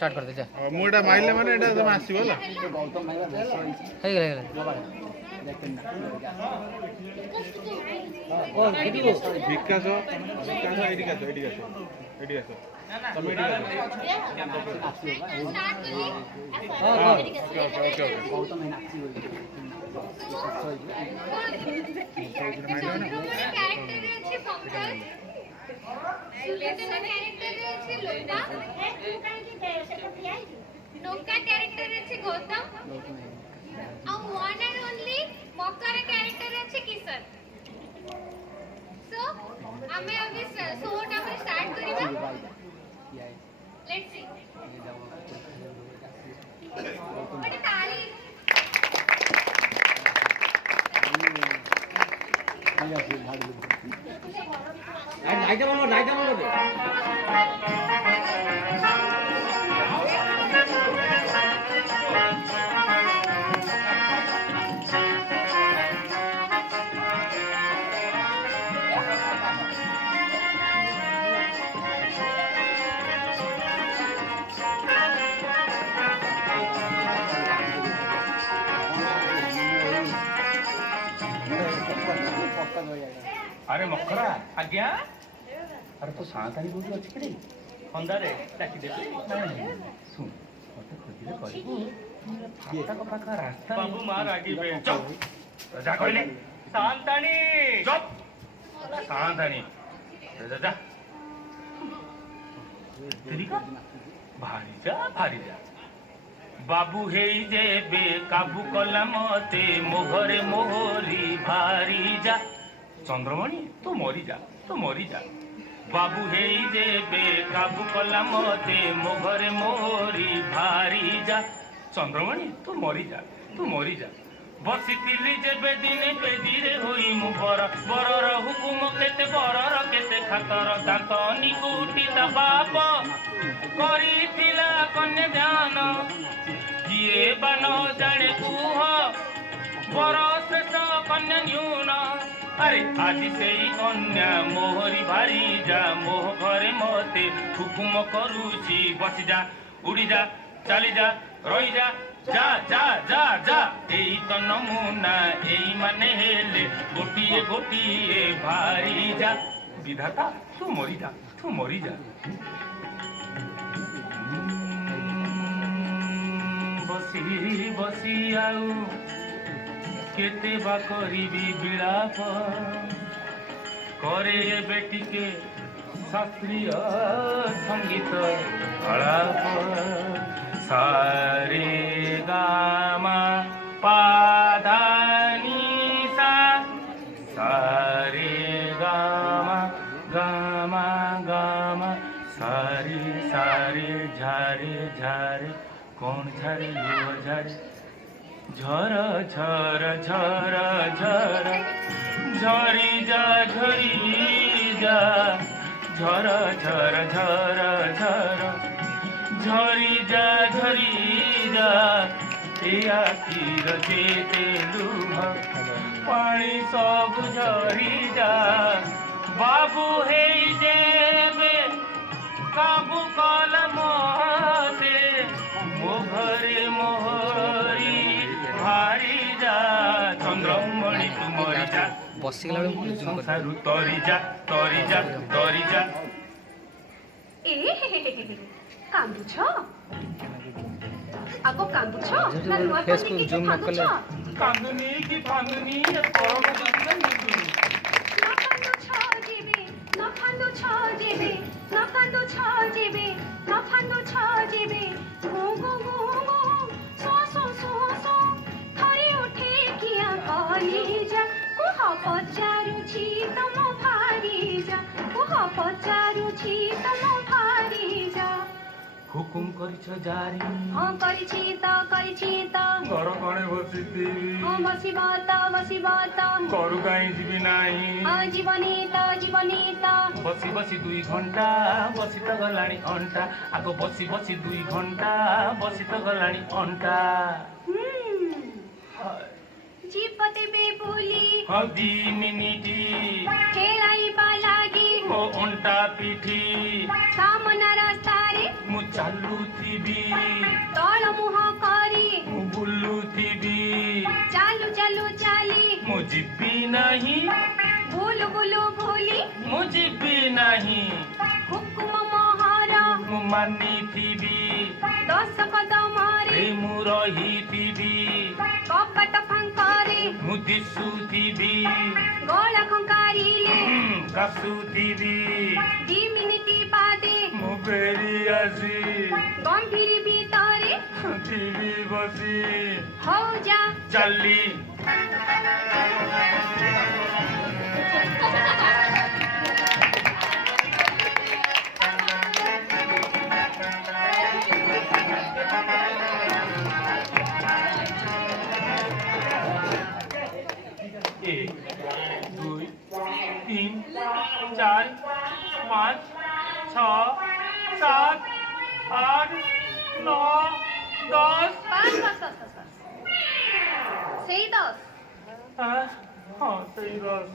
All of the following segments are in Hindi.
स्टार्ट कर दे जा मुडा माइले माने एटा तुम आसीबो ला हे गेले ओ किदी को विकास एडी कासो तुम एडी हां ओके गौतम है नाची बोल कैरेक्टर अच्छे पंकज सुलेतना कैरेक्टर अच्छे लोटा नोका कैरेक्टर अच्छे गौतम और one and only Makar character अच्छे किशन सो हमें अभी शोटा पर स्टार्ट करिबा लेट्स सी बट ताली नाइट बोलो अरे मकरा आज्ञा अरे तो सांतानी बोलू अच्छी कि अंधारे डाकी दे सुन मत खोजिले कहबू फाटा पाखा रास्ता बाबू मार आगे बे चुप जा कहले सांतानी चुप सांतानी जा जा तेरी का भारी जा बाबू हे जे बे काबू कला मते मोघरे मोहरी भारी जा चंद्रमणि तू मरी जा बाबू हे जे बे काबू कला मते मोघरे मोहरी भारी जा चंद्रमणि तू मरी जा बसिथिली जेबे दिने बेदीरे होई मु बरर हुकुम केते बरर केते खातर दांत निकुटी ता बाप करिथिला कन्या ध्यान किए बान जाने कुह बरस कन्या न्यून अरे आज से कन्या मोहरी भारी जा मोह घरे मते हुकुम करूची बसी जा उड़ी जा चली जा रही जा जा जा जा जा एई तो नमूना एई माने हेले गोटिए भारी जा विधाता तू मरी जा बसी आउ केते बा करिबी विलाप करे बेटी के शास्त्रीय संगीत आलाप सारे गामा पाधानी सा सारे गामा गामा गामा सारे झारे कौन झारे लुह झारे झर झर झर झर झरी जा झर झर झर झरी जा आखिर जेते लुह पानी सब झरी जा बाबू हे जेबे काबू कल मते मोघरे मोहरी भारी जा चंद्रमणि तू मरी जा बसिगला संसारु तरी जा ए कांदुछ आगो कांदुछ ना नुआ फेस को की जूम न कले कांदुनी की फांदुनी ये परम जंगल निकली ना कांदुछ जेबे ना कांदुछ जेबे ना कांदुछ जेबे ना कांदुछ जेबे गो गो गो गो सो सो सो सो थरी उठे किया कली जा कुह पचारुछि तम भारी जा कुह पचारुछि तम भारी जा हुकुम करिछ जारी हां करिछि त घर कणे बसिती हां बसिबा त करू काई जीवी नाही हां जीवनी त बसी 2 घंटा बसी त गलाणी अंटा आगो बसी 2 घंटा बसी त गलाणी अंटा जीपते बे बोली हदी मिनिटी खेलाई बालागी ମୋ ଅଣ୍ଟା ପିଠି ସାମନା ରାସ୍ତାରେ ମୁଁ ଚାଲୁଥିବି ତଳ ମୁହଁ କରି ମୁଁ ବୁଲୁଥିବି ଚାଲୁ ଚାଲୁ ଚାଲି ମୁଁ ଯିବି ନାହିଁ ବୁଲୁ ବୁଲୁ ଭୁଲି ମୁଁ ଯିବି ନାହିଁ ହୁକୁମ ମୋହର ମୁଁ ମାନିଥିବି 10 କଦମରେ ମୁଁ ରହିଥିବି କପଟ ଫାଙ୍କରେ ମୁଁ ଦିଶୁଥିବି ଗଳା ଖଙ୍କାରିଲେ କାଶୁଥିବି 2 ମିନିଟ୍ ବାଦେ ମୁଁ ଫେରି ଆସି ଗମ୍ଭୀର ଭିତରେ ଥିବି ବସି ହଉ ଯା ଚାଲି एक 2 3 4 5 6 7 8 9 10 ବାସ୍ ସେଇ 10 हाँ हाँ सही दस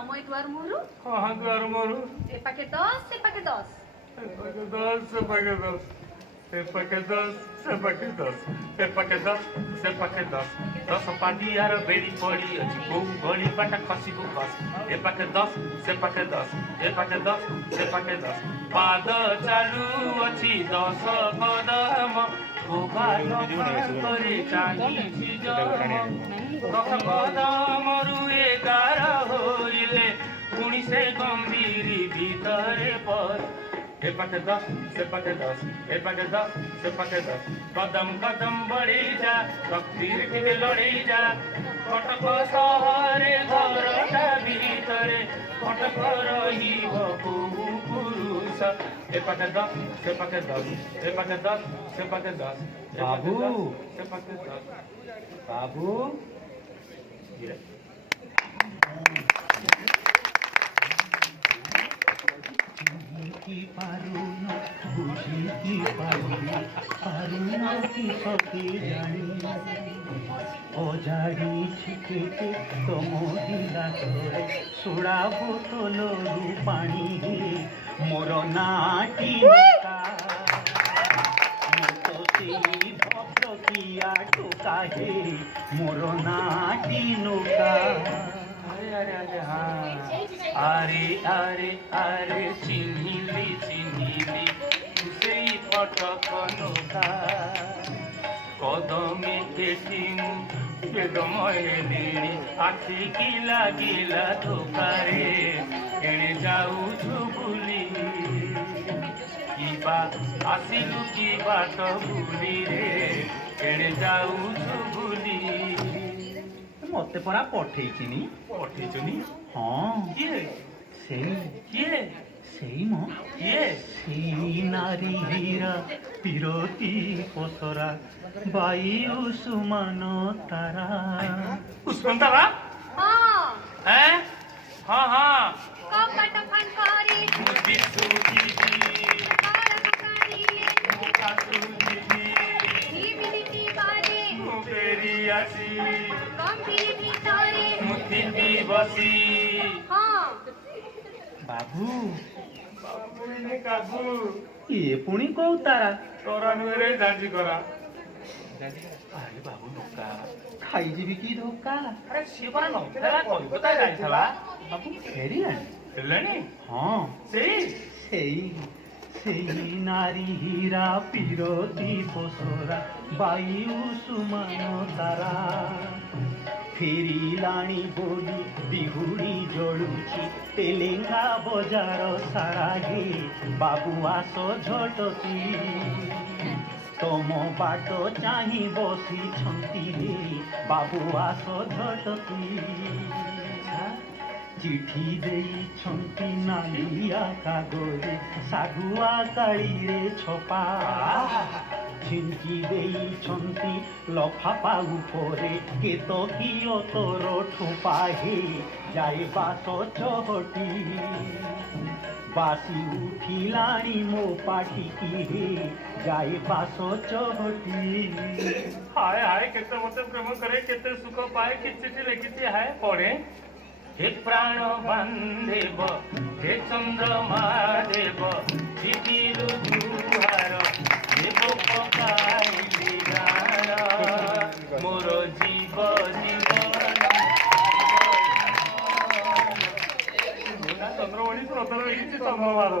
ଆମ ଏ ଦୁଆର ମୁହଁରୁ हाँ द्वार मोरू ଏ ପାଖେ 10 ସେ ପାଖେ 10 दस से पके दस से पके दस से पके दस से पके दस से पके दस दस पाटी यार बेड़ी पड़ी अच्छी बहु बड़ी पाटा खसी को बस ए पके दस से पके दस ए पके दस से पके दस पाद चालू अच्छी 10 कदम करे चाही जम 10 कदम रु 11 होइले पुणी से गंभीर भीतरे पर ए पाके 10 से पाके 10 ए पाके 10 से पाके 10 कदम कदम बढ़ी जा भक्तिर टिके लड़ी जा कटक सहरे घरटा भीतरे कटक रही पुरुष ए पाके 10 से पाके 10 ए पाके 10 से पाके 10 बाबू। से पाके 10 बाबू ये की पारुन बुझी की पारुन की सके जानी ओजाड़ी छिके तमोहिला तोरे सुड़ा बोतल पानी मोर नाटी नौका तो सेई भद्र किया टोका हे मोर नाटी नौका अरे अरे अरे हाँ अरे अरे अरे चिन्हिली चिन्हिली तुसेई फटक नौका कदमे देखिनु बेदमयली आखि की लागिला धोकारे एणे जाउछु बुली किबा आसिलु की बाट बुली रे एणे जाउछु बुली मते परा पठेइचिनी पठेइचुनी हाँ किए सेई किए सेई म किए सेई नारी हीरा पिरोती पोसरा बायु सुमन तारा उस्मंतारा ହଁ हैं हाँ हाँ କପଟ ଫାଙ୍କରେ मुझे सूझी ଗଳା ଖଙ୍କାରିଲେ सूझी 2 ମିନିଟ୍ ବାଦେ फेरी आसी ଗମ୍ଭୀର ଭିତରେ मुझे बसी ହଁ बाबू बाबू काबू ये पुणी कौ तारा तोरा नुरे जांची करा अरे बाबू नौका खाई जीवी की धोका अरे शिवरा नौकेला कलकत्ता जाइथला बाबू फेरी आनी हेलनी हाँ सेई सेई सेई नारी हीरा पिरोती पोसरा बायु सुमन तारा फेरिलाणी बोली बिहुड़ी जड़ुची तेलेंगा बजार सारा हे बाबू आस झटकी तम बाट चाही बसी छंती रे बाबू आस झटकी चिठी देई छंती नालिया कागजे सागुआ काली रे छपा छिंकी देई छंती लफाफा उपरे केतकीय तोर ठोपा हे जाए बास चहटी बासी उठिलाणी मो पाटी की हे जाए बास चहटी हाय हाय केते मते प्रेम करे केते सुख पाए कि चिठी लिखिती हाय पढ़े हे प्राण बांधेब हे चंद्रमा देव जीविरु जुहार देव पकाइली गान मोर जीव जीवन चंद्रमणि प्रथम देखिছি ଚନ୍ଦ୍ରମାର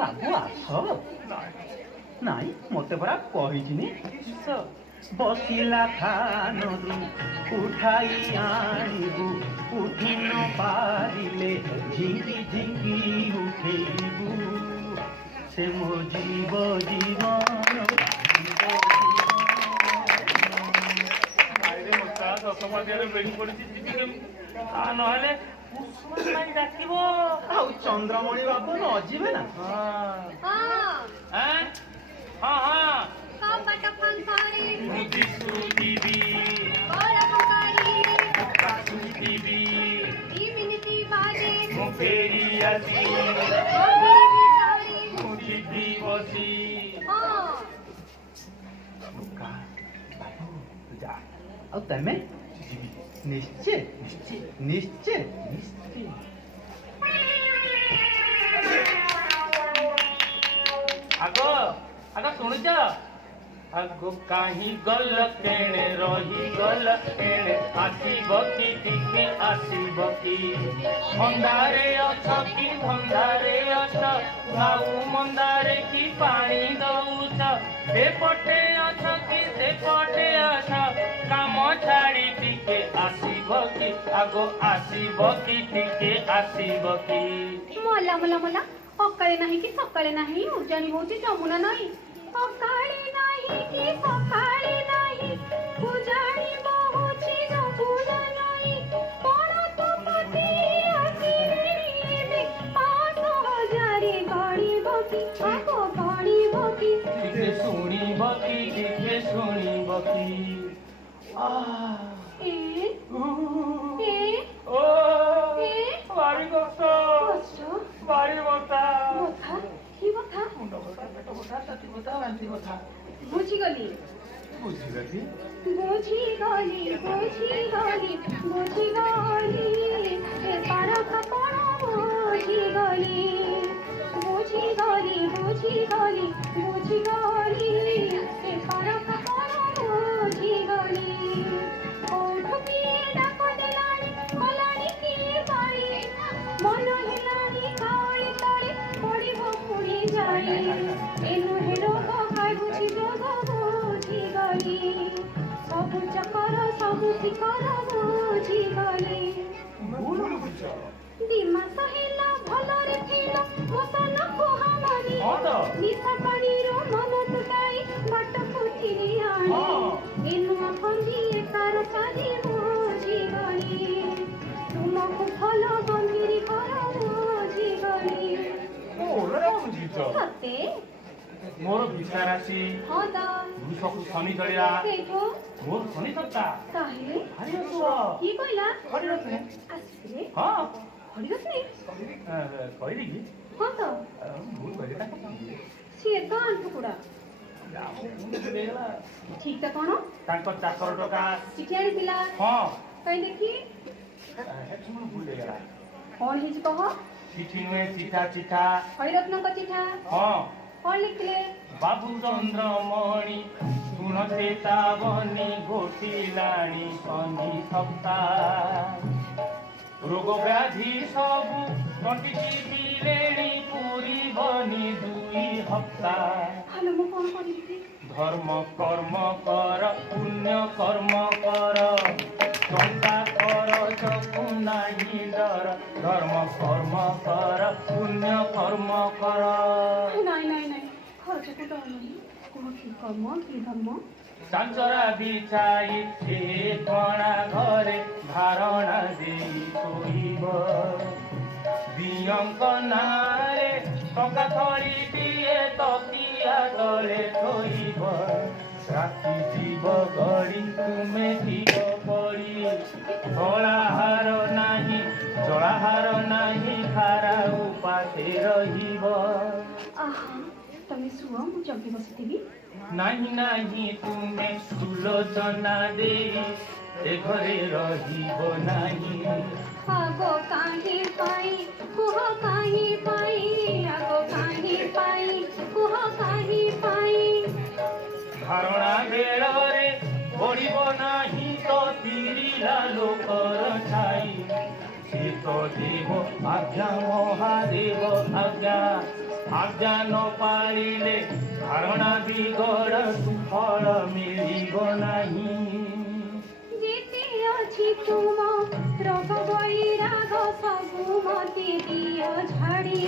ବାବୁ ଆସ ନାଇଁ ମତେ ପରା କହିଛିନି ବସିଲା ଥାନରୁ ଉଠାଇ ଆଣିବୁ ଉଠି ନ ପାରିଲେ ଝିଙ୍କି ଝିଙ୍କି ଉଠେଇବୁ ସେ ମୋ ଜୀବ ଜୀବନ ଦଶମଧ୍ୟରେ ବେଡ଼ି ପଡ଼ିଛି ଯିବି କେମିତି ନହେଲେ ଡାକିବ ଆଉ ଚନ୍ଦ୍ରମଣି ବାବୁ ନ ଯିବେ ନା ହଁ ହଁ କପଟ ଫଙ୍କରେ ମୁଦି ସୁଦିବି ବଡ଼ ଭଙ୍ଗାରୀ ସୁଦିବି ଇମିନିତି ବାଜେ ମୁଁ ଫେରି ଆସି ଭିତରେ ମୁଁ ଯିବି ବସି ଯା ଆଉ ତମେ ନିଶ୍ଚୟ ନିଶ୍ଚୟ ନିଶ୍ଚୟ ନିଶ୍ଚୟ ଆଗ ଆଗ ଶୁଣୁଛ ଆଗ କାହିଁ ଗଲ କେଣେ ରହିଗଲ କେଣେ ଆସିବ କି ଟିକେ ଆସିବ କି ମନ୍ଦାରେ ଅଛ କି ଧନ୍ଦାରେ ଅଛ ଆଉ ମନ୍ଦାରେ କି ପାଣି ଦଉଛ ଏପଟେ ଅଛ କି ସେପଟେ ଅଛ କାମ ଛାଡ଼ି ଟିକେ ଆସିବ କି ଆଗ ଆସିବ କି ଟିକେ ଆସିବ କି ମଲା ମଲା ମଲା ଅକାଳେ ନାହିଁ କି ସକାଳେ ନାହିଁ ଉଜାଣି ହଉଛି ଯମୁନା ନାହିଁ ଅକାଳେ ନାହିଁ କି ସକାଳେ ନାହିଁ ଉଜାଣି ବହୁଛି ଯମୁନା ନାହିଁ କଣ ତ ପତି ଆସିଲେଣି ଏବେ 5,000 ଗଣିବ କି ଆଗ ଗଣିବ କି ଟିକେ ଶୁଣିବ କି ଟିକେ ଶୁଣିବ କି ଏ ଏ ଓ ଏ ଭାରି କଷ୍ଟ କଷ୍ଟ ଭାରି ବଥା କଥା କି କଥା ମୁଣ୍ଡ ବଥା ପେଟ ବଥା ଛାତି ବଥା ବାନ୍ତି ବଥା ବୁଝିଗଲି ବୁଝିଗଲି ବୁଝିଗଲି ବୁଝିଗଲି ବୁଝିଗଲି ଏ ପାରକ କଣ ବୁଝିଗଲି ବୁଝିଗଲି ବୁଝିଗଲି ବୁଝିଗଲି ଏ ପାରକ କଣ ବୁଝିଗଲି କୋଉଠୁ କିଏ ଡାକ ଦେଲାଣି କଲାଣି କିଏ ପାଳି ମନ ହେଲାଣି କାଉଳି ତଳେ ପଡ଼ିବ ପୁଣି ଯାଇ ଏନୁ ହେଲୋ କାଢୁଛି ଯୋଗ ବୁଝିଗଲି ସବୁ ଚକର ସବୁ ଶିକର ବୁଝିଗଲି ଦି ମାସ ହେଲା ଭଲରେ ଥିଲ ମୋ ସାନ କୁହାମଣି ହଁ ତ ନିଶା ପାଣିରୁ ମନ ତୁଟାଇ ବାଟକୁ ଫିରି ଆଣି ଏନୁ ଅଖଣ୍ଡି ଏକାର ଚାରି ବୁଝିଗଲି ତୁମକୁ ଭଲ ଗମ୍ଭୀରି କର ବୁଝିଗଲି ସତେ ମୋର ବିଛା ରାଶି ହଁ ତ ବୃଷକୁ ଶନି ଚଳିଆ ସେଇଠୁ ମୋର ଶନି ସତ୍ତା ତାହେଲେ ଭାରି ଅସୁର କି କହିଲା ହରିରତ୍ନେ ଆସିଲେ ହଁ ହରିରତ୍ନେ କହିଲି କି ହଁ ତ ଭୁଲ କହିଲି ତାକୁ ସିଏ ତ ଆଣ୍ଠୁକୁଡ଼ା ହେଇଗଲା ଠିକଟା କଣ ତାଙ୍କ ଚାକର ଟଙ୍କା ଚିଠି ଆଣିଥିଲା ହଁ କାଇଁ ଦେଖି ଭୁଲ ହେଇଗଲା କଣ ହେଇଛି କହ ଚିଠି ନୁହେଁ ଚିଠା ଚିଠା ହରିରତ୍ନଙ୍କ ଚିଠା ହଁ କଣ ଲେଖିଥିଲେ ବାବୁ ଚନ୍ଦ୍ରମଣି ଶୁଣ ଚେତାବନୀ ଘୋଟିଲାଣି ଶନି ସପ୍ତାହ ରୋଗ ବ୍ୟାଧି ସବୁ କଟିକି ବିଲେଣି ପୁରିବନି 2 ହପ୍ତା ହାଲୋ ମୁଁ କଣ କରିବି ଧର୍ମ କର୍ମ କର ପୁଣ୍ୟ କର୍ମ କର ଟଙ୍କା କର ଚକୁ ନାହିଁ ଡର ଧର୍ମ କର୍ମ କର ପୁଣ୍ୟ କର୍ମ କର ନାଇଁ ନାଇଁ ନାଇଁ ଖର୍ଚ୍ଚକୁ ଡରନି କୁହ କି କର୍ମ କି ଧର୍ମ ଚାଞ୍ଚରା ବିଛାଇ ସେ କଣା ଘରେ ଧାରଣା ଦେଇ ଶୋଇବ ଦିଅଙ୍କ ନାଁରେ ଟଙ୍କା ଥଳିଟିଏ ତକିଆ ତଳେ ଥୋଇବ ରାତି ଯିବ ଗଡ଼ି ତୁମେ ଥିବ ପଡ଼ି କଳାହାର ନାହିଁ ଜଳାହାର ନାହିଁ ଖାରା ଉପାସେ ରହିବ ଆହା ତମେ ଶୁଅ ମୁଁ ଜଗି ବସିଥିବି ନାହିଁ ନାହିଁ ତୁମେ ସୁଲୋଚନା ଦେଇ ଏ ଘରେ ରହିବ ନାହିଁ आगो काहे पाई कुह काहे पाई आगो काहे पाई कुह काहे पाई धारणा बेଳରେ ପଡ଼ିବ ନାହିଁ ତ ତିରିଲା ଲୋକର ଛାଇ ସେ ତ ଦେବ ଆଜ୍ଞା ମହାଦେବ ଆଜ୍ଞା ଆଜ୍ଞା ନ ପାଳିଲେ ଧାରଣା ବିଗଡ଼ ସୁଫଳ ମିଳିବ ନାହିଁ जेते अछि तुम रोग बलिराग सबु मते दियो झाड़ी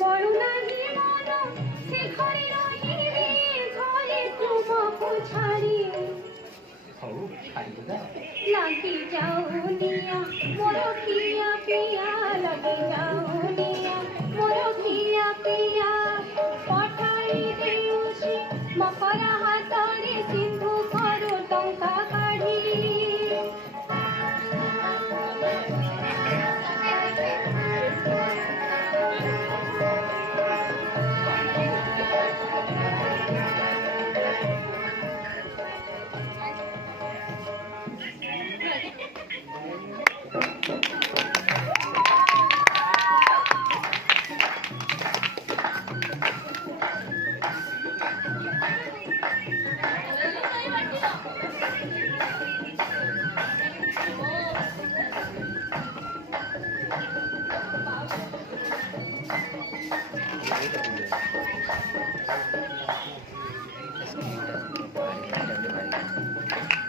बळु नाही मन से घरे रहिबे घरे तुमको छाड़ी ହଉ ଖାଇଦେବା लगी जाऊनिया मोर खिया पिया लगी जाऊनिया मोर खिया पिया पठाई देउछि मकरा हातरे सिंधु करू टंका काढी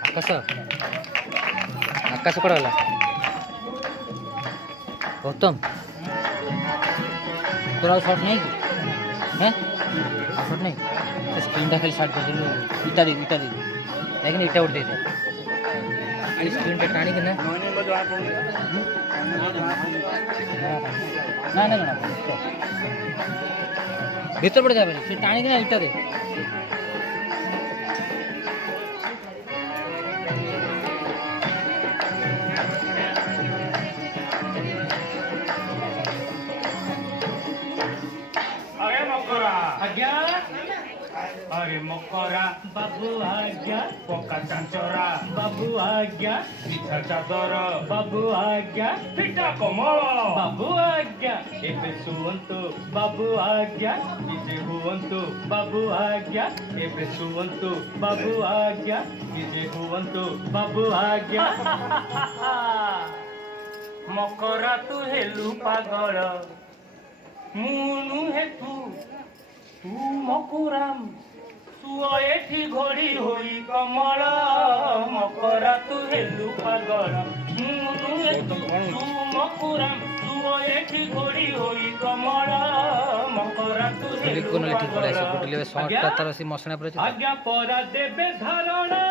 आकाश आकाश कड़ा गला गौतम तोरा शॉट नहीं हैं शॉट नहीं स्क्रीन टा खाली स्टार्ट कर दिलु इटा दे लेकिन इटा उठ दे दे आई स्क्रीन पे टाणी के ना ना ना ना भीतर पड़ जाबे से टाणी के ना इटा दे अरे मकरा आज्ञा अरे मकरा बाबू आज्ञा पक्का चांचरा बाबू आज्ञा पिठा चादर बाबू आज्ञा पिठा कमल बाबू आज्ञा एबे सुवंतु बाबू आज्ञा विजय हुवंतु बाबू आज्ञा एबे सुवंतु बाबू आज्ञा विजय हुवंतु बाबू आज्ञा मकरा तू हेलु पागल ମୁଁ ନୁହେଁ ତୁ ମକୁରାମ ତୁ ଏଠି ଘୋଡ଼ି ହୋଇ କମଳ ମକରା ତୁ ହେଲୁ ପାଗଳ ମୁଁ ନୁହେଁ ତୁ ମକୁରାମ ତୁ ଏଠି ଘୋଡ଼ି ହୋଇ କମଳ ମକରା ତୁ ହେଲୁ ପାଗଳ ଆଜ୍ଞା ପରା ଦେବେ ଧାରଣା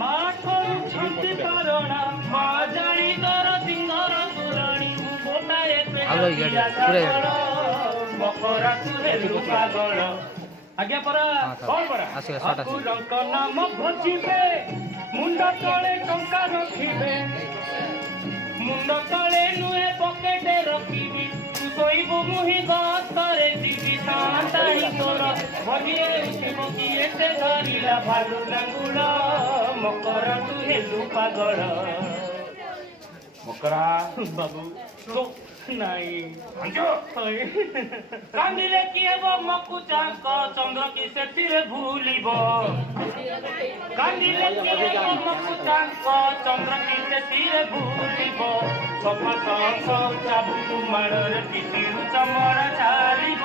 ମା କରୁଛନ୍ତି ପାରଣା ମା ଜାଣି ତୋର ଦିନର ତୁରଣୀ ମକରା ତୁ ହେଲୁ ପାଗଳ ଆଜ୍ଞା ପରା କଣ ପରା ଠାକୁରଙ୍କ ନାମ ଭଜିବେ ମୁଣ୍ଡ ତଳେ ଟଙ୍କା ରଖିବେ ମୁଣ୍ଡ ତଳେ ନୁହେଁ ପକେଟରେ ରଖିବି ତୁ ଶୋଇବୁ ମୁହିଁ ଗସ୍ତରେ ଯିବି ସାନ୍ତାଣି ତୋର ଭଜିରେ ଉଠିବ କିଏ ସେ ଧରିଲା ଭାଲୁ ଲାଙ୍ଗୁଳ ମକରା ତୁ ହେଲୁ ପାଗଳ ମକରା ବାବୁ ନାଇଁ କାନ୍ଦିଲେ କି ହେବ ମକୁଚାଙ୍କ ଚନ୍ଦ୍ର କି ସେଥିରେ ଭୁଲିବ କାନ୍ଦିଲେ କି ହେବ ମକୁଚାଙ୍କ ଚନ୍ଦ୍ର କି ସେଥିରେ ଭୁଲିବ ସଫା ଚାବୁକୁ ମାଡ଼ରେ ପିଠିରୁ ଚମଡ଼ା ଚାଲିବ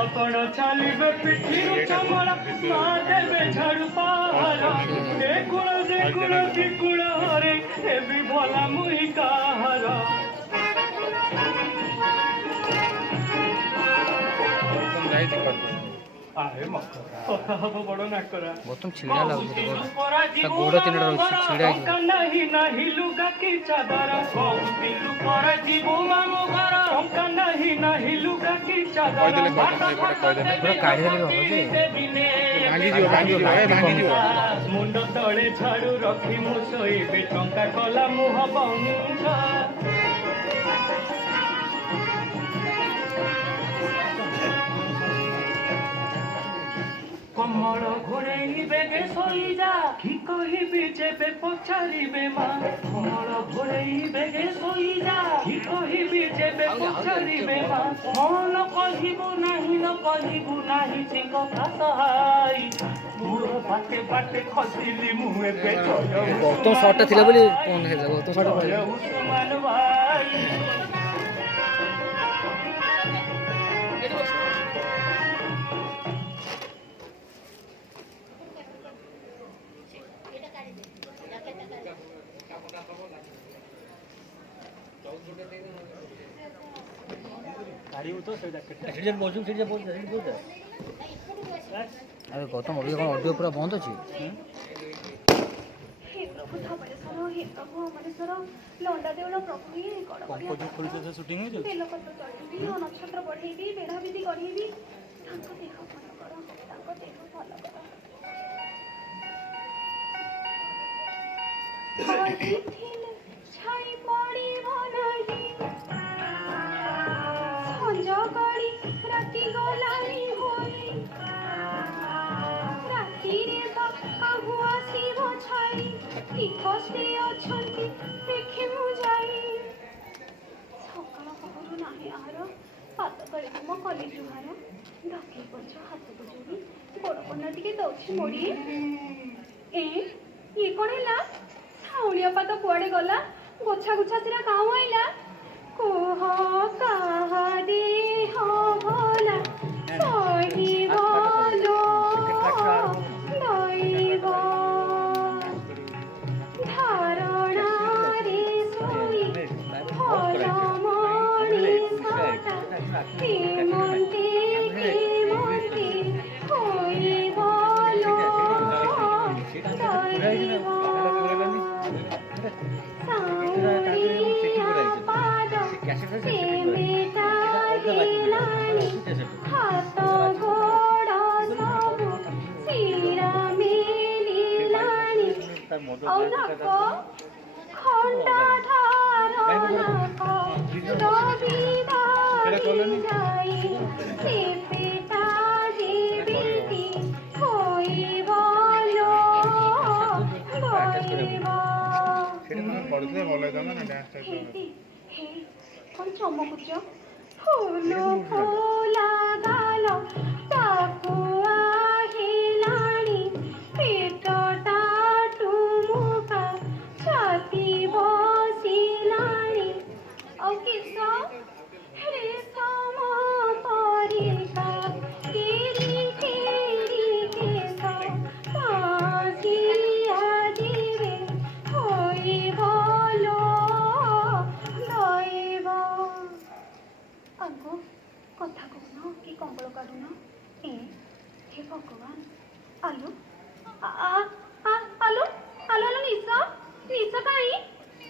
ଆପଣ ଚାଲିବେ ପିଠିରୁ ଚମଡ଼ା ମାରିଦେବେ ଝାଡୁ ପାହାର ଏ କୁଳ ଦିକୁଳରେ ଏବେ ଭଲା ମୁହିଁ କାହାର ଆରେ କଥା ହବ ବଡ ନାକରା ଗୌତମ ଛିଡ଼ା ଲାଗୁଛି ତା ଗୋଡ଼ ତିନିଟା ରହୁଛି ଛିଡ଼ା ହେଇଯିବ ନାହିଁ ନାହିଁ ଲୁଗା କି ଚାଦର କହୁଥିଲୁ ପରା ଯିବୁ ମାମୁଁ ଘର ଟଙ୍କା ନାହିଁ ନାହିଁ ଲୁଗା କି ଚାଦର ପୁରା କାଢ଼ିଦେଲେ ହବ ଯେ ମୁଣ୍ଡ ତଳେ ଝାଡୁ ରଖି ମୁଁ ଶୋଇବି ଟଙ୍କା କଲା ମୁହ ବନ୍ଦ कमल घोड़े बेगे सोई जा कि कहिबी जेबे पछारिबे मा कमल घोड़े बेगे सोई जा कि कहिबी जेबे पछारिबे मा मन कहबू नाही चिंक सहाय मोर बाटे बाटे खसिली मुहे पे गौतम शॉर्ट थिला बोली कोन हे गौतम शॉर्ट पड़े उस्मान भाई गाड़ी उतो से सीधे बोल अरे गौतम अभी कौन ऑडियो पूरा बंद अच्छी हे प्रभु धवलेश्वर हे प्रभु अमरेश्वर लंडा देउल प्रभु हे कड़ पुलिस शूटिंग हो बेलपत्र चढ़ेबी नक्षत्र बढ़ेबी बेढ़ा विधि गढ़ेबी तांको देह भल कर तांको देह भल कर पढ़िथिल छाई पड़िब नाही संज गड़ी राति गलानी होई रातिरे बाहु आसिब छाई कि कष्टे अछंती देखि मु जाई सकाळ पहरु नाही आहार पात तळे तुम कली जुहार ढके पछ हाथ को जोड़ी गोड़ पन्ना टिके दौछि मोड़ी ये कौन है साउलिया पात कुआड़े गला गोछा गुछा सिरा काऊ आइला कोह काहा देह भला सही बोलो दैव धारणा रे सोई फल मणि सटा हेमन्ते होई बोलो दैव साउलिया पाद से मेटा हिलानी हाथ गोड़ सब सिरा मेलिलानी औ नाक खंडा धार नाक रवि जाई से पेटा जीविती होई बोलो दैव पढ़ते भल होता ना डांस हे कौन चमकुच फूल फूला गाल टाकुआ हिलाणी पेटटा टुमुका छाती बसिलाणी औ किस रेशम परिका केरी केरी केश पासिया दिवे होई बोलो दैव आगो कथा कहून कि कंबल काढून हे भगवान आलू आलू आलू निश निश कहीं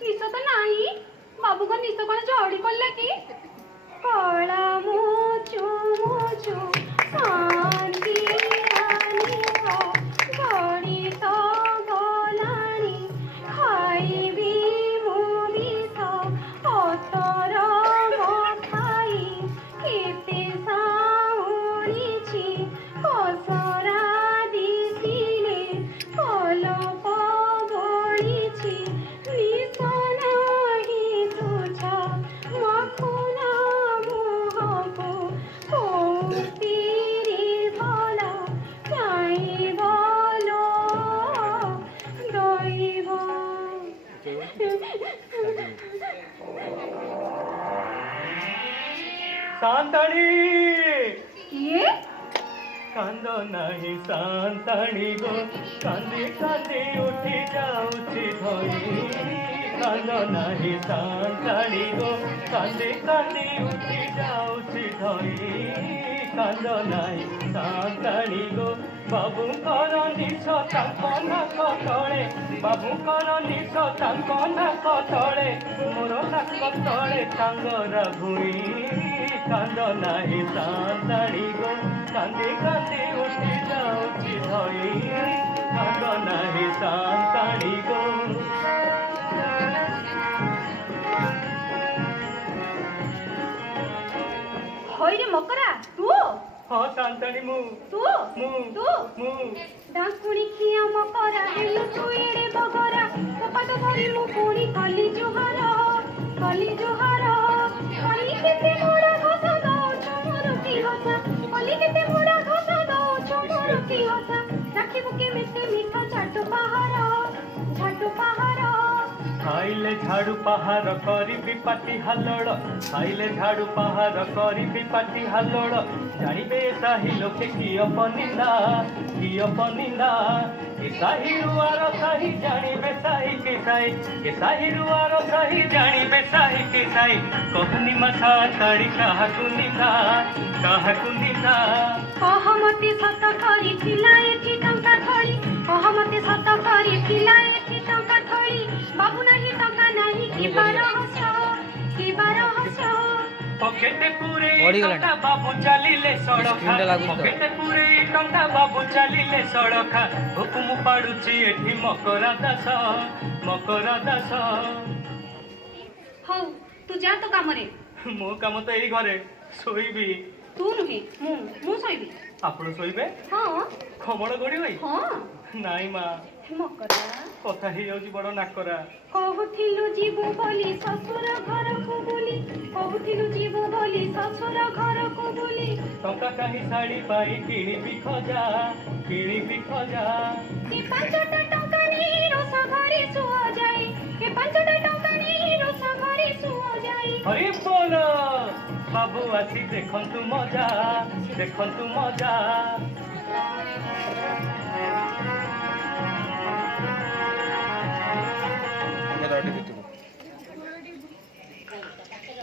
निश तो नहीं बाबू को निश कौन झड़ी पड़ला कि कला मुचु मुचु शांति गड़ी तो गलानी खाइबी मु विष अतर खाई केते साउरिछि कसरा दिसिले कलप बढिछि निश नाही तुझा मखुना मुहको कौतिरी भला चाहि बोलो दैव शांताणी ये कांद नहीं शांताणी गो कांदी कांदी उठी जाऊची धई कांद नहीं शांताणी गो कांदी कांदी उठी जाऊची धई कांद नहीं शांताणी गो बाबूଙ୍କର ନିଶ ତାଙ୍କ ନାକ ତଳେ ବାବୁଙ୍କର ନିଶ ତାଙ୍କ ନାକ ତଳେ ମୋର ନାକ ତଳେ ଟାଙ୍ଗରା ଭୁଇଁ କାନ୍ଦ ନାହିଁ ସାନ୍ତାଣୀ ଗୋ କାନ୍ଦି କାନ୍ଦି ଉଠି ଯାଉଛି ଧଇ କାନ୍ଦ ନାହିଁ ସାନ୍ତାଣୀ ଗୋ ହଇରେ ମକରା ତୁ हाँ शांतानी मु तू मु तू मु डाकुणी खिया मकरा हेलु चुएड़े बगरा कपाट धरी मु पुणी कली जुहार कली केते मोड़ा घसा दो चमर की हसा कली केते मोड़ा घसा दो चमर की हसा राखी बुके मिटे मीठा छाटू पहाड़ खाइले झाड़ू पहाड़ करी पाटी हल्लोड़ खाइले झाड़ू पहाड़ करी पाटी हल्लोड़ जानिबे साही लोके किय पनिंदा के साही रुआर साही जानिबे साही के साही रुआर साही जानिबे साही के साही कहनी मथा ताड़ी काहाकु निंदा कहमति सत करी थिलाए थी टंका थोड़ी कहमति सत करी थिलाए थी टंका थोड़ी बाबू नहीं टंका नहीं की बारो हसो पकेटे पूरे बड़ी गलानी। टंका बाबू चलिले सड़का स्क्रीनटा लागुଛି ତ। पकेटे पूरे टंका बाबू चलिले सड़का हुकुम पाडुची एठी मकरा दास हौ तू जा तो काम रे मो काम तो एई घरे सोईबी तू नुहे मु सोइबी आपण सोईबे हां खबड़ गड़ी भाई हां नाई मा मकरा कथा ही जाउची बड़ नाकरा कहूथिलु जीवु बोली ससुर घर को बोली कहूथिलु जीवु बोली ससुर घर को बोली टंका काहे साड़ी पाई किणी भी खजा के पांचटा टंका नी रोस घरे सुओ जाए के पांचटा टंका नी रोस घरे सुओ जाए हरि बोल बाबू आसी देखंतु मजा दाटी भितरକୁ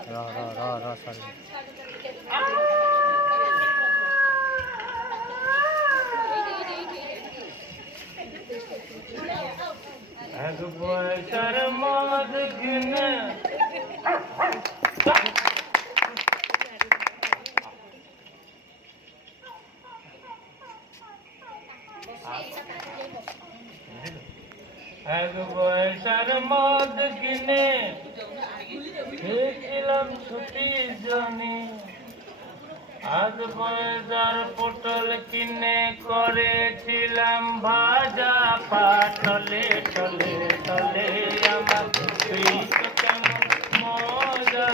ର ସରି आज बोलतर मद गिने आज बोलतर मद गिने खेलम छुटी जनी आज बजार पोटल किने करे ছিলাম ভাজা পাটলে টলে আমার কেমন মজা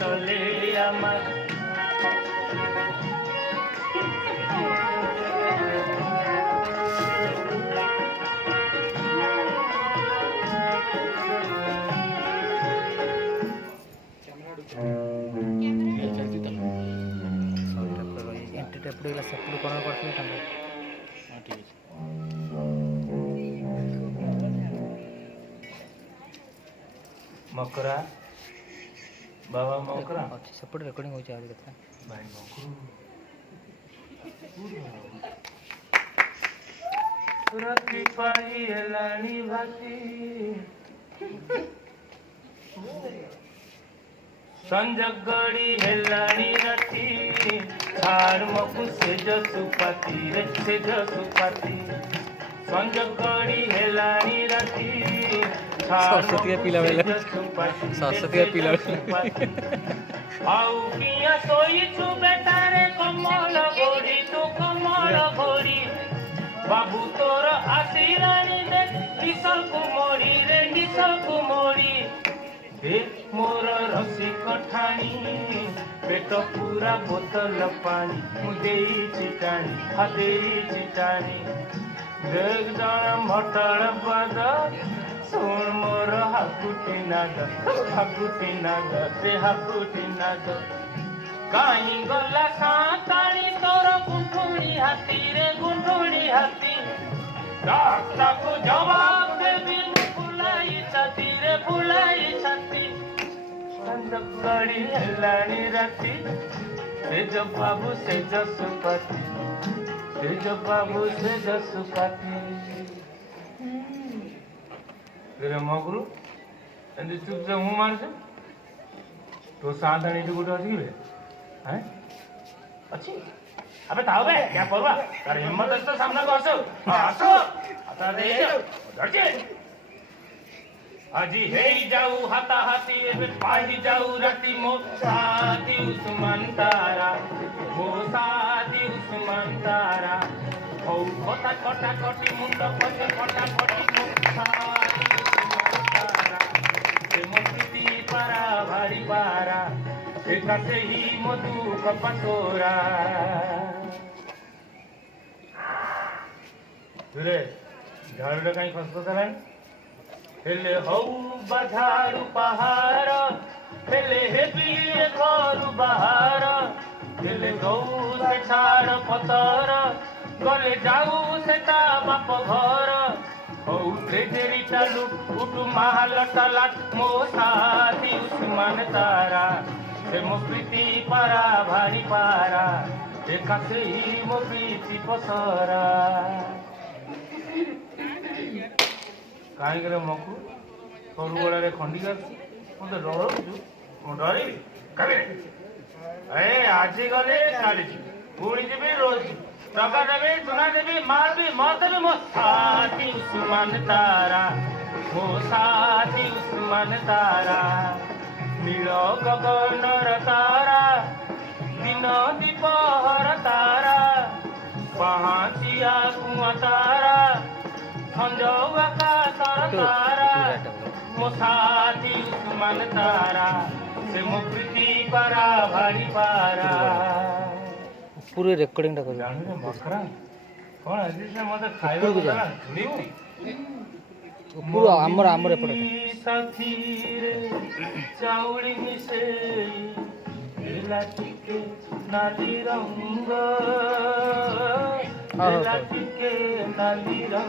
টলে আমার ఎప్పుడు ఇలా సెప్పుడు కొనబడుతుంది కంటే ମକରା ବାବା ମକରା ଅଛି ସେପଟେ ରେକର୍ଡିଂ ହେଉଛି ଆହୁରି କେତେ ଭାଇ ମକରୁ ରାତି ପାଇ ହେଲାଣି ଭାତି संज गड़ी हेलाणी राती छाड़ मकु सेज सुपाती संज गड़ी हेलाणी राती सरस्वती पिला आउ किया सोई छु बेटा रे कमल गोरी तू कमल गोरी बाबू तोर आशीरानी दे निसल कुमोरी हे मोर रसी कठाणी पेट पूरा बोतल पानी मुदेई चिटाणी देख जण मटल पद सुन मोर हाकुटी नाद काई गला साताणी तोर गुंठुणी हाथी रे ताकू जवाब देवी फुलाई छाती संज गड़ी हेलाणी राती सेज बाबू सेज सुपाती तेरे मगरू एंदी चुप से मुंह मार से तो साधाणी तो गुड अछि बे हैं अछि अबे ताओ बे क्या करबा तार हिम्मत है तो सामने को आसो आता दे धरजे আজি হেই যাও হাতা হাতি এবে পাহি যাও রাতি মো সাথী উসমান তারা মো সাথী উসমান তারা হৌ কথা কটা কটি মুন্ড পচে কটা কটি মো সাথী উসমান তারা সে মো প্রীতি পারা ভারি পারা সে কাছে হি মধু কপতোরা রে ঝাড়ুটা কাই খসখস হেলানি হেলে হৌ বাঝারু পাহাড় হেলে হেবিয়ে ঘরু বাহার হেলে গৌ সে ছাড় পতর গলে যাও সেটা বাপ ঘর হৌ ট্রেজেরি চালু উঠু মাহাল তালাক মো সাথী উসমান তারা সে মো প্রীতি পারা ভারি পারা সে কাছে মো প্রীতি পসরা କାହିଁକିରେ ମକୁ ସରୁ ଗୋଡ଼ରେ ଖଣ୍ଡିକା ମୋତେ ଡରଉଛୁ ମୁଁ ଡରିବି କାଲି ଆଜି ଗଲେ କାଲି ଯିବି ପୁଣି ଯିବି ରୋଜ ଯିବି ଟଙ୍କା ଦେବି ସୁନା ଦେବି ମାଲ ବି ମତ ଦେବି ମୋ ସାଥୀ ଉସମାନ ତାରା ମୋ ସାଥୀ ଉସମାନ ତାରା ନୀଳ ଗଗନର ତାରା ଦିନ ଦୀପହର ତାରା ପାହାଚିଆ କୁଆ ତାରା संजोग का सरकारा मो साथी उस्मान तारा से मो प्रीति पारा भारी पारा पूरे रेकर्डिंग टा कर जानु रे मखरा कोन आजी से मते खाइबा देला नीउ पूरा हमर एपटे साथी रे चाउली मिसे लीला टिके नाली रंग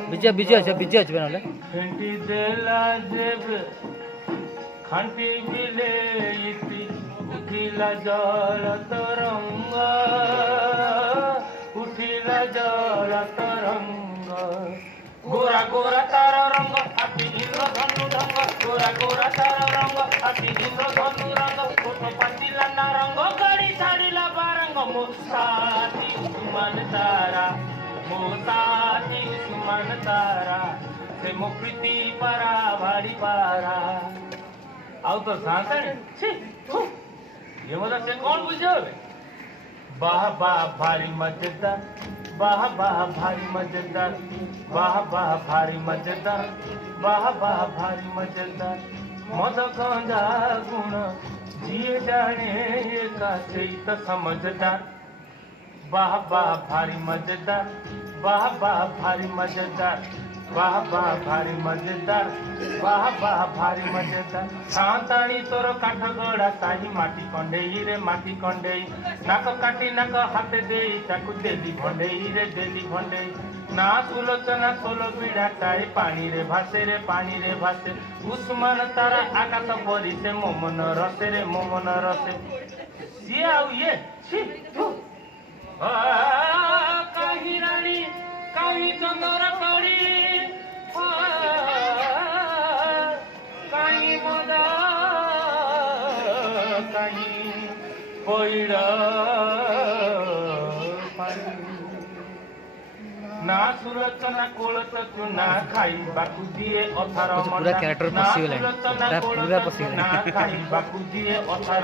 विजय बेनले फेंटी देला जेब खांटी बिले इति उठिला जल तरंग उठिला जल तरंग गोरा गोरा तार रंग हाथी इंद्र धनु रंग गोरा गोरा तार रंग हाथी इंद्र धनु रंग फोटो पाचिला ना रंग गाड़ी छाड़िला बारंग मो साथी उस्मान तारा मो साथी उस्मान तारा से मो प्रीति पारा भारी पारा आउ तो सांसण छी थू ये मतलब से कौन बुझे वाह वाह भारी मजेदार वाह वाह भारी मजेदार वाह वाह भारी मजेदार वाह वाह भारी मजेदार मद गंजा गुण जिए जाने का से तो समझदार वाह वाह भारी मजेदार वाह वाह भारी मजेदार वाह वाह भारी मजेदार वाह वाह भारी मजेदार सांताणी तोर काठ गड़ा साही माटी कंडेई रे माटी कंडेई नाक काटी नाक हाथे देई ताकू देली भंडेई रे देली भंडेई ना सुलोचना सोलो बिड़ा टाई पानी रे भासे उस्मान तारा आकाश परी से मोमन रसे रे मोमन रसे सी आउ ये छी तू कहीं रानी कहीं चंदर करी कहीं मदा कहीं कोइड़ा ना सुलोचना कोलत चुना खाई बाकू दिए अथार पूरा कैरेक्टर पसिगला पूरा पसिगला ना खाई बाकू दिए अथार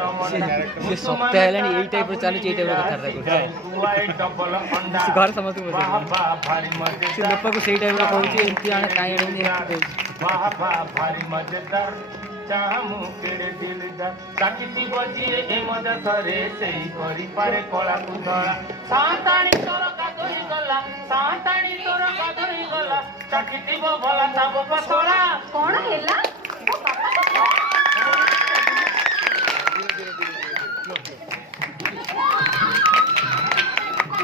ये सप्ताह हेलानी एई टाइप रो चालू एई टाइप रो कथा रे दुआई डबल अंडा घर समझ को वाह वाह भारी मजेदार से लोक को सेई टाइप रो कहूची एमती आने काई एमती वाह वाह भारी मजेदार चामु केड़े दिलदार काटिती बजिए ए मजा थरे सेई करी पारे कला कुधरा सांताणी तोर कादोई गला सांताणी तोर कादोई गला काटिती बो भला ताब पसोला कौन हेला ओ बापा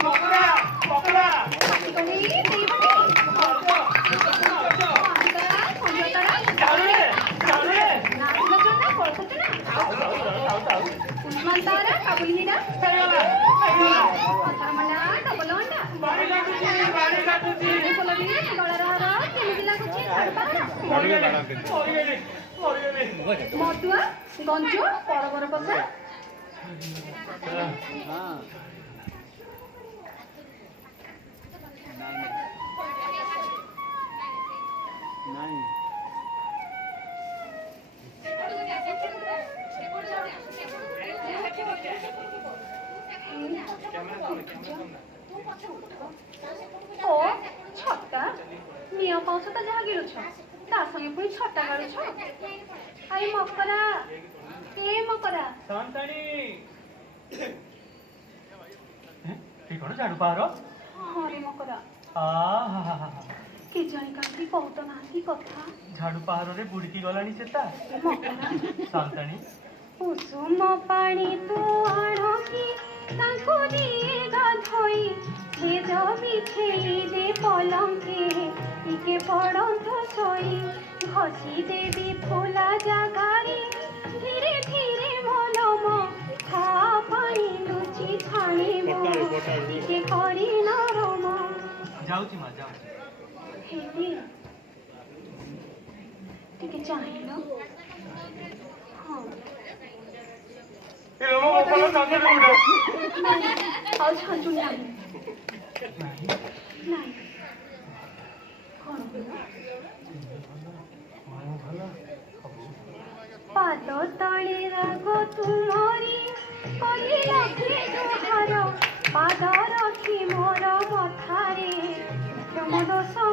पकड़ा पकड़ा कोनी दीवनी उस्मान तारा काबुल हीरा पत्थर मंडा डबल अंडा बारी काटुची कोलबी गळा रहा केमिति लागुची छाड़पा मटुआ गंजो परबर कथा ଔଷଧ ଯାହା ଗିଳୁଛ ତା ସଙ୍ଗେ ପୁଣି ଛଟା ଗାଳୁଛ। ଆଇ ମକରା ଏ ମକରା ସନ୍ତାଣୀ ଏ କଣ ଝାଡୁ ପାହାର? ହଁ ରେ ମକରା ଆହା କେଜାଣି କାହିଁକି କହୁତ ନାହାନ୍ତି କଥା। ଝାଡୁ ପାହାରରେ ବୁଡିକି ଗଲାଣି ସେଟା। ଏ ମକରା ସନ୍ତାଣୀ କୁସୁମ ପାଣି ତୁ ଆଣକି ତାଙ୍କୁ ଦିଏ ଗାଧୋଇ ସେଜ ବିଛେଇ ଦେ ପଲଙ୍କେ ଟିକେ ପଡ଼ନ୍ତୁ ଶୋଇ ଘଷି ଦେବି ଫୁଲା ଜାଗାରେ ଧୀରେ ଧୀରେ ମଲମ ଖା ପାଣି ଲୁଚି ଛାଣିବ ଟିକେ କରି ନରମ। ଯାଉଛି ମା ଯାଉଛି। ହେଇ ଟିକେ ଚାହିଁଲ। ହଁ ଏ ଲୋମ କଣ କାନ୍ଦରେ ଉଠା। ଆଉ ଛାଞ୍ଚୁ ନାହିଁ ନାହିଁ କ'ଣ ପାଦ ତଳେ ରାଗ ତୁମରି କଲି ଲଖେ ଜୁହାର ପାଦ ରଖି ମୋର ମଥାରେ ତମ ଦୋଷ